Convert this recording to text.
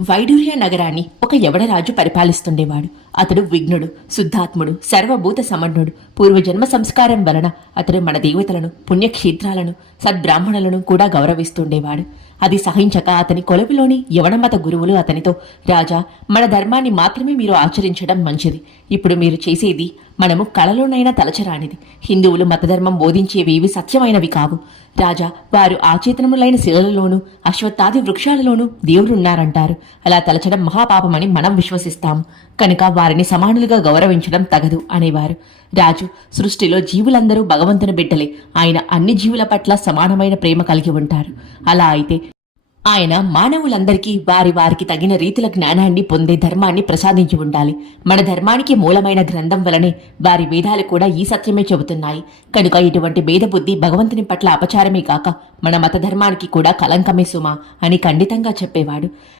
వైడూర్య నగరాన్ని ఒక యవనరాజు పరిపాలిస్తుండేవాడు. అతడు విఘ్నుడు, శుద్ధాత్ముడు, సర్వభూత సమన్నుడు. పూర్వజన్మ సంస్కారం వలన అతడు మన దేవతలను, పుణ్యక్షేత్రాలను, సద్బ్రాహ్మణులను కూడా గౌరవిస్తుండేవాడు. అది సహించక అతని కొలువులోని యవనమత గురువులు అతనితో, రాజా, మన ధర్మాన్ని మాత్రమే మీరు ఆచరించడం మంచిది. ఇప్పుడు మీరు చేసేది మనము కళలోనైనా తలచరానిది. హిందువులు మతధర్మం బోధించేవి సత్యమైనవి కావు. రాజా, వారు ఆచేతనములైన శిలలలోనూ అశ్వత్థాది వృక్షాలలోనూ దేవుడున్నారంటారు. అలా తలచడం మహాపాపమని మనం విశ్వసిస్తాము. కనుక వారిని సమానులుగా గౌరవించడం తగదు అనేవారు. రాజు, సృష్టిలో జీవులందరూ భగవంతుని బిడ్డలే. ఆయన అన్ని జీవుల పట్ల సమానమైన ప్రేమ కలిగి ఉంటారు. అలా అయితే ఆయన మానవులందరికీ వారి వారికి తగిన రీతిల జ్ఞానాన్ని పొందే ధర్మాన్ని ప్రసాదించి ఉండాలి. మన ధర్మానికి మూలమైన గ్రంథం వలనే వారి వేదాలు కూడా ఈ సత్యమే చెబుతున్నాయి. కనుక ఇటువంటి భేదబుద్ధి భగవంతుని పట్ల అపచారమే కాక మన మత ధర్మానికి కూడా కలంకమే సుమా అని ఖండితంగా చెప్పేవాడు.